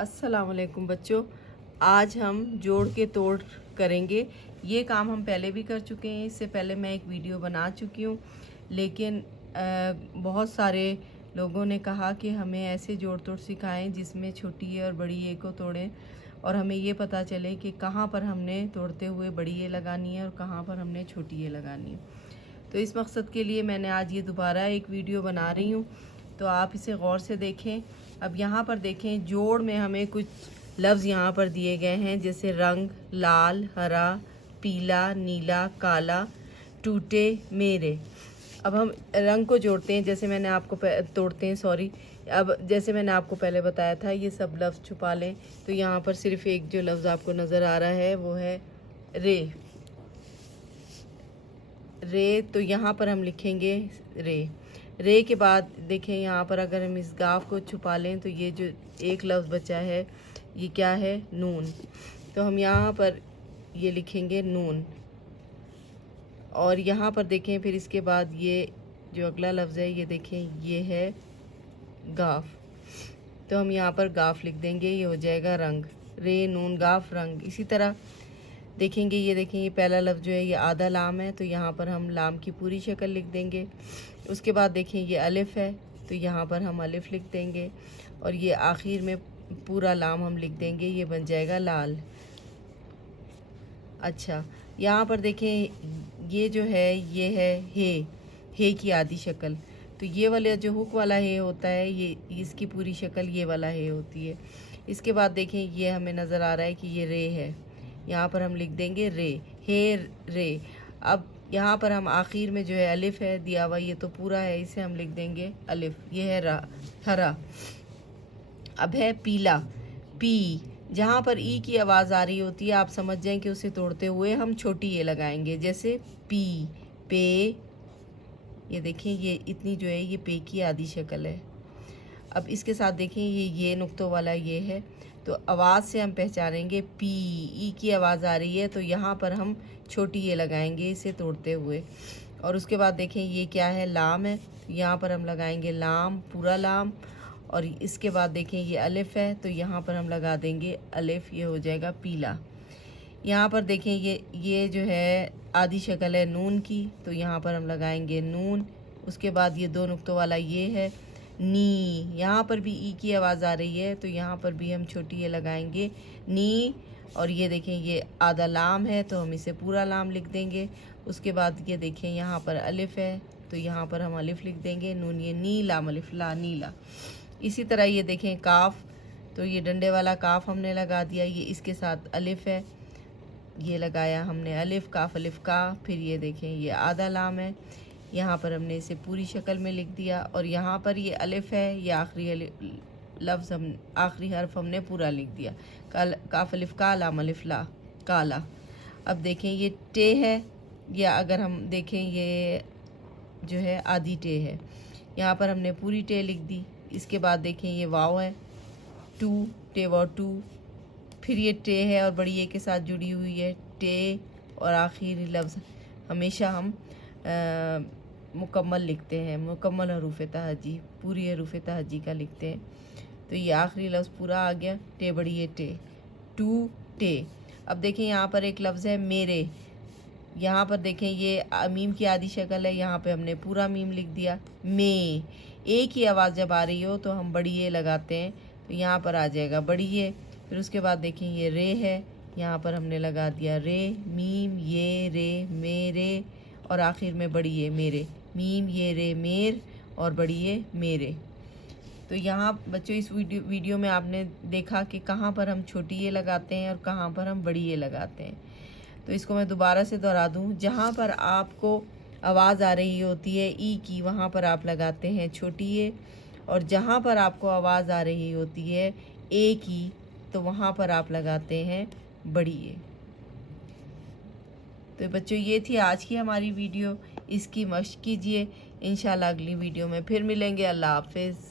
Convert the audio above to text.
अस्सलाम वालेकुम बच्चों, आज हम जोड़ के तोड़ करेंगे। ये काम हम पहले भी कर चुके हैं, इससे पहले मैं एक वीडियो बना चुकी हूँ, लेकिन बहुत सारे लोगों ने कहा कि हमें ऐसे जोड़ तोड़ सिखाएं जिसमें छोटी ए और बड़ी ए को तोड़ें और हमें ये पता चले कि कहाँ पर हमने तोड़ते हुए बड़ी ए लगानी है और कहाँ पर हमने छोटी ए लगानी है। तो इस मकसद के लिए मैंने आज ये दोबारा एक वीडियो बना रही हूँ, तो आप इसे गौर से देखें। अब यहाँ पर देखें, जोड़ में हमें कुछ लफ्ज़ यहाँ पर दिए गए हैं, जैसे रंग, लाल, हरा, पीला, नीला, काला, टूटे, मेरे। अब हम रंग को जोड़ते हैं, जैसे मैंने आपको तोड़ते हैं सॉरी। अब जैसे मैंने आपको पहले बताया था, ये सब लफ्ज़ छुपा लें। तो यहाँ पर सिर्फ एक जो लफ्ज़ आपको नज़र आ रहा है वो है रे। रे, तो यहाँ पर हम लिखेंगे रे। रे के बाद देखें यहाँ पर अगर हम इस गाफ को छुपा लें तो ये जो एक लफ्ज़ बचा है ये क्या है, नून। तो हम यहाँ पर ये लिखेंगे नून। और यहाँ पर देखें फिर इसके बाद ये जो अगला लफ्ज़ है ये देखें ये है गाफ। तो हम यहाँ पर गाफ लिख देंगे, ये हो जाएगा रंग। रे नून गाफ रंग। इसी तरह देखेंगे, ये देखें ये पहला लफ्ज़ जो है ये आधा लाम है, तो यहाँ पर हम लाम की पूरी शक्ल लिख देंगे। उसके बाद देखें ये अलिफ़ है, तो यहाँ पर हम अलिफ़ लिख देंगे और ये आखिर में पूरा लाम हम लिख देंगे, ये बन जाएगा लाल। अच्छा, यहाँ पर देखें ये जो है ये है हे की आधी शक्ल। तो ये वाला जो हुक वाला हे होता है ये इसकी पूरी शक्ल ये वाला हे होती है। इसके बाद देखें ये हमें नज़र आ रहा है कि ये रे है, यहाँ पर हम लिख देंगे रे, हे रे। अब यहाँ पर हम आखिर में जो है अलिफ़ है दिया हुआ, ये तो पूरा है, इसे हम लिख देंगे अलिफ़। ये है रा, हरा। अब है पीला, पी। जहाँ पर ई की आवाज़ आ रही होती है आप समझ जाएं कि उसे तोड़ते हुए हम छोटी ए लगाएंगे, जैसे पी, पे। ये देखें ये इतनी जो है ये पे की आधी शक्ल है। अब इसके साथ देखें ये नुक्तों वाला ये है, तो आवाज़ से हम पहचानेंगे पी, ई की आवाज़ आ रही है तो यहाँ पर हम छोटी ए लगाएंगे इसे तोड़ते हुए। और उसके बाद देखें ये क्या है, लाम है, तो यहाँ पर हम लगाएंगे लाम, पूरा लाम। और इसके बाद देखें ये अलिफ़ है, तो यहाँ पर हम लगा देंगे अलिफ़, ये हो जाएगा पीला। यहाँ पर देखें ये जो है आधी शक्ल है नून की, तो यहाँ पर हम लगाएंगे नून। उसके बाद ये दो नुक्तों वाला ये है नी, यहाँ पर भी ई की आवाज़ आ रही है तो यहाँ पर भी हम छोटी ए लगाएंगे नी। और ये देखें ये आधा लाम है तो हम इसे पूरा लाम लिख देंगे। उसके बाद ये देखें यहाँ पर अलिफ़ है तो यहाँ पर हम अलिफ़ लिख देंगे नून, ये नी लाम अलिफ़ ला, नीला। इसी तरह ये देखें काफ, तो ये डंडे वाला काफ हमने लगा दिया, ये इसके साथ अलिफ़ है, ये लगाया हमने अलिफ़, काफ अलिफ़ का। फिर ये देखें ये आधा लाम है, यहाँ पर हमने इसे पूरी शक्ल में लिख दिया। और यहाँ पर ये अलिफ़ है, ये आखिरी लफ्ज़ हम आखिरी हर्फ हमने पूरा लिख दिया, काफ अलिफ़ का, लाम अलिफ़ ला, काला। अब देखें ये टे है, या अगर हम देखें ये जो है आधी टे है, यहाँ पर हमने पूरी टे लिख दी। इसके बाद देखें ये वाव है, टू, टे वाव टू। फिर ये टे है और बड़ी ए के साथ जुड़ी हुई है टे। और आखिरी लफ्ज़ हमेशा हम मुकम्मल लिखते हैं, मुकम्मल हरूफ तहजी, पूरी हरूफ तहजी का लिखते हैं। तो ये आखिरी लफ्ज़ पूरा आ गया, टे बड़ी ए टे, टू टे। अब देखें यहाँ पर एक लफ्ज़ है मेरे, यहाँ पर देखें ये मीम की आधी शक्ल है, यहाँ पे हमने पूरा मीम लिख दिया। में ए की आवाज़ जब आ रही हो तो हम बड़ी ए लगाते हैं, तो यहाँ पर आ जाएगा बड़ी ए। फिर उसके बाद देखें ये रे है, यहाँ पर हमने लगा दिया रे, मीम ये रे मेरे। और आखिर में बड़ी ए मेरे, मीम ये रे मेर और बड़ी ए मेरे। तो यहाँ बच्चों इस वीडियो में आपने देखा कि कहाँ पर हम छोटी ए लगाते हैं और कहाँ पर हम बड़ी ए लगाते हैं। तो इसको मैं दोबारा से दोहरा दूँ, जहाँ पर आपको आवाज़ आ रही होती है ई की वहाँ पर आप लगाते हैं छोटी ए, और जहाँ पर आपको आवाज़ आ रही होती है ए की तो वहाँ पर आप लगाते हैं बड़ी ए। तो बच्चों ये थी आज की हमारी वीडियो, इसकी मश्क कीजिए। इंशाल्लाह अगली वीडियो में फिर मिलेंगे। अल्लाह हाफिज़।